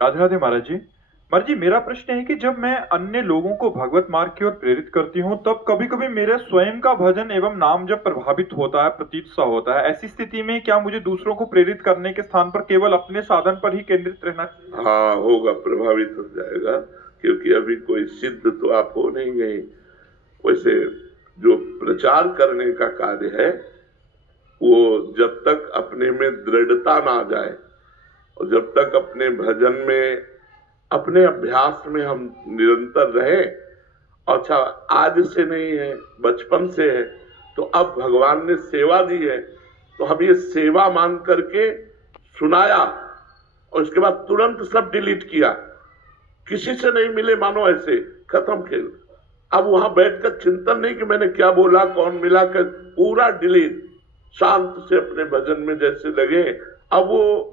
राधे राधे महाराज जी। महाराज जी, मेरा प्रश्न है कि जब मैं अन्य लोगों को भगवत मार्ग की ओर प्रेरित करती हूँ तब कभी कभी मेरे स्वयं का भजन एवं नाम जब प्रभावित होता है, प्रतीत सा होता है, ऐसी स्थिति में क्या मुझे दूसरों को प्रेरित करने के स्थान पर केवल अपने साधन पर ही केंद्रित रहना चाहिए? हाँ, होगा, प्रभावित हो जाएगा, क्योंकि अभी कोई सिद्ध तो आप हो नहीं गए। वैसे जो प्रचार करने का कार्य है वो जब तक अपने में दृढ़ता ना आ जाए और जब तक अपने भजन में, अपने अभ्यास में हम निरंतर रहे, अच्छा आज से नहीं है, बचपन से है, तो अब भगवान ने सेवा दी है तो हम ये सेवा मान करके सुनाया और उसके बाद तुरंत सब डिलीट किया, किसी से नहीं मिले, मानो ऐसे खत्म खेल। अब वहां बैठकर चिंतन नहीं कि मैंने क्या बोला, कौन मिला कर, पूरा डिलीट, शांत से अपने भजन में जैसे लगे। अब वो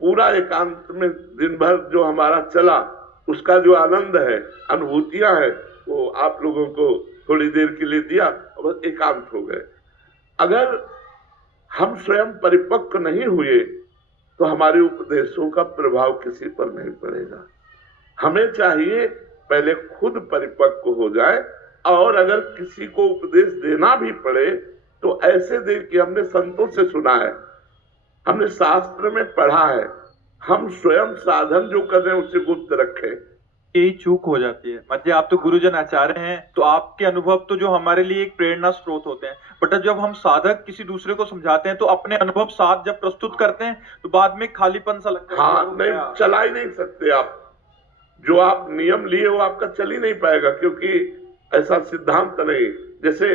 पूरा एकांत में दिन भर जो हमारा चला उसका जो आनंद है, अनुभूतियां है, वो आप लोगों को थोड़ी देर के लिए दिया और बस एकांत हो गए। अगर हम स्वयं परिपक्व नहीं हुए तो हमारे उपदेशों का प्रभाव किसी पर नहीं पड़ेगा। हमें चाहिए पहले खुद परिपक्व हो जाए, और अगर किसी को उपदेश देना भी पड़े तो ऐसे दे कि हमने संतों से सुना है, हमने शास्त्र में पढ़ा है, हम स्वयं साधन जो कर रहे हैं उसे गुप्त रखें। यही चूक हो जाती है। मतलब आप तो गुरुजन आचार्य हैं, तो आपके अनुभव तो जो हमारे लिए एक प्रेरणा स्रोत होते हैं, बट जब हम साधक किसी दूसरे को समझाते हैं तो अपने अनुभव साथ जब प्रस्तुत करते हैं तो बाद में खालीपन सा लगता है। हाँ, नहीं चला ही नहीं सकते आप, जो आप नियम लिए वो आपका चल ही नहीं पाएगा, क्योंकि ऐसा सिद्धांत नहीं। जैसे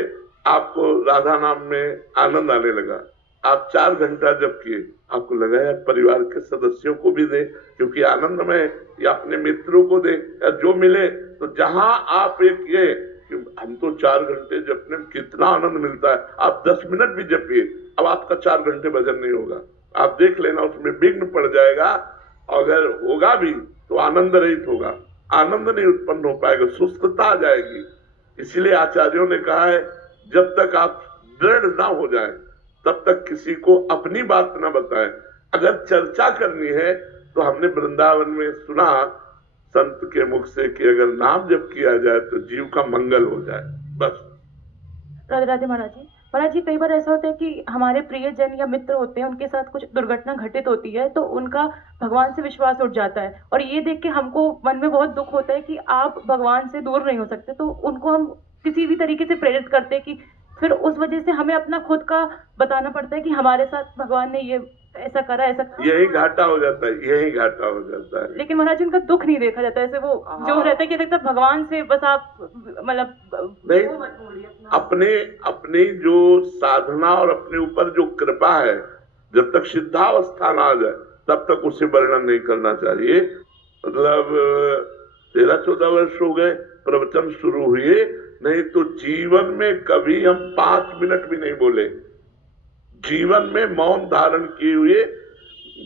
आपको राधा नाम में आनंद आने लगा, आप 4 घंटा जब किए, आपको लगा यार परिवार के सदस्यों को भी दे, क्योंकि आनंद में, या अपने मित्रों को दे, या जो मिले। तो जहां आप एक ये कि हम तो 4 घंटे जपने में कितना आनंद मिलता है, आप 10 मिनट भी जपिए, अब आपका 4 घंटे भजन नहीं होगा। आप देख लेना, उसमें विघ्न पड़ जाएगा। अगर होगा भी तो आनंद रहित होगा, आनंद नहीं उत्पन्न हो पाएगा, सुस्तता आ जाएगी। इसलिए आचार्यों ने कहा है जब तक आप दृढ़ ना हो जाए तब तक किसी को अपनी बात ना बताएं। अगर चर्चा करनी है तो हमने वृंदावन में सुना संत के मुख से कि अगर नाम जब किया जाए तो जीव का मंगल हो जाए, बस। राधे राधे महाराज जी। महाराज जी, कई बार ऐसा होता है कि हमारे प्रियजन या मित्र होते हैं, उनके साथ कुछ दुर्घटना घटित होती है तो उनका भगवान से विश्वास उठ जाता है, और ये देख के हमको मन में बहुत दुख होता है कि आप भगवान से दूर नहीं हो सकते, तो उनको हम किसी भी तरीके से प्रेरित करते हैं कि फिर उस वजह से हमें अपना खुद का बताना पड़ता है कि हमारे साथ भगवान ने ये ऐसा करा, ऐसा करा। यही घाटा हो जाता है, यही घाटा हो जाता है। लेकिन महाराज जी, उनका दुख नहीं देखा जाता, ऐसे वो जो रहता है कि देखता भगवान से बस आप मतलब नहीं, अपने अपनी जो साधना और अपने ऊपर जो कृपा है, जब तक सिद्धावस्था ना आ जाए तब तक उसे वर्णन नहीं करना चाहिए। मतलब 13-14 वर्ष हो गए प्रवचन शुरू हुए, नहीं तो जीवन में कभी हम 5 मिनट भी नहीं बोले। जीवन में मौन धारण किए हुए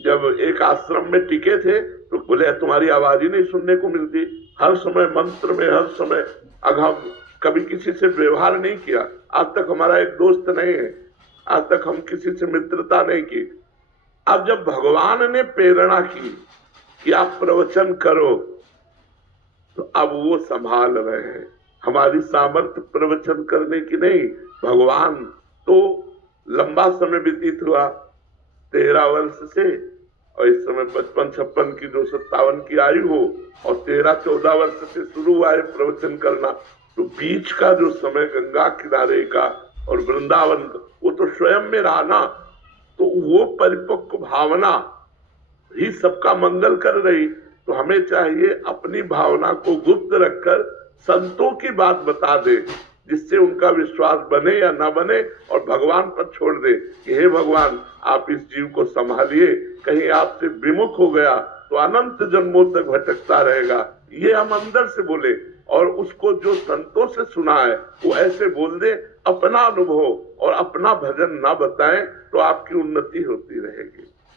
जब एक आश्रम में टिके थे तो बोले तुम्हारी आवाज ही नहीं सुनने को मिलती, हर समय मंत्र में, हर समय अघम, कभी किसी से व्यवहार नहीं किया, आज तक हमारा एक दोस्त नहीं है, आज तक हम किसी से मित्रता नहीं की। अब जब भगवान ने प्रेरणा की कि आप प्रवचन करो तो अब वो संभाल रहे हैं। हमारी सामर्थ्य प्रवचन करने की नहीं, भगवान तो लंबा समय व्यतीत हुआ 13 वर्ष से, और इस समय 55-56 की, जो 57 की आयु हो, और 13-14 वर्ष से शुरू हुआ है प्रवचन करना, तो बीच का जो समय गंगा किनारे का और वृंदावन का, वो तो स्वयं में रहा ना, तो वो परिपक्व भावना ही सबका मंगल कर रही। तो हमें चाहिए अपनी भावना को गुप्त रखकर संतों की बात बता दे, जिससे उनका विश्वास बने या ना बने, और भगवान पर छोड़ दे कि हे भगवान आप इस जीव को संभालिए, कहीं आपसे विमुख हो गया तो अनंत जन्मों तक भटकता रहेगा। ये हम अंदर से बोले, और उसको जो संतों से सुना है वो ऐसे बोल दे, अपना अनुभव और अपना भजन ना बताएं, तो आपकी उन्नति होती रहेगी।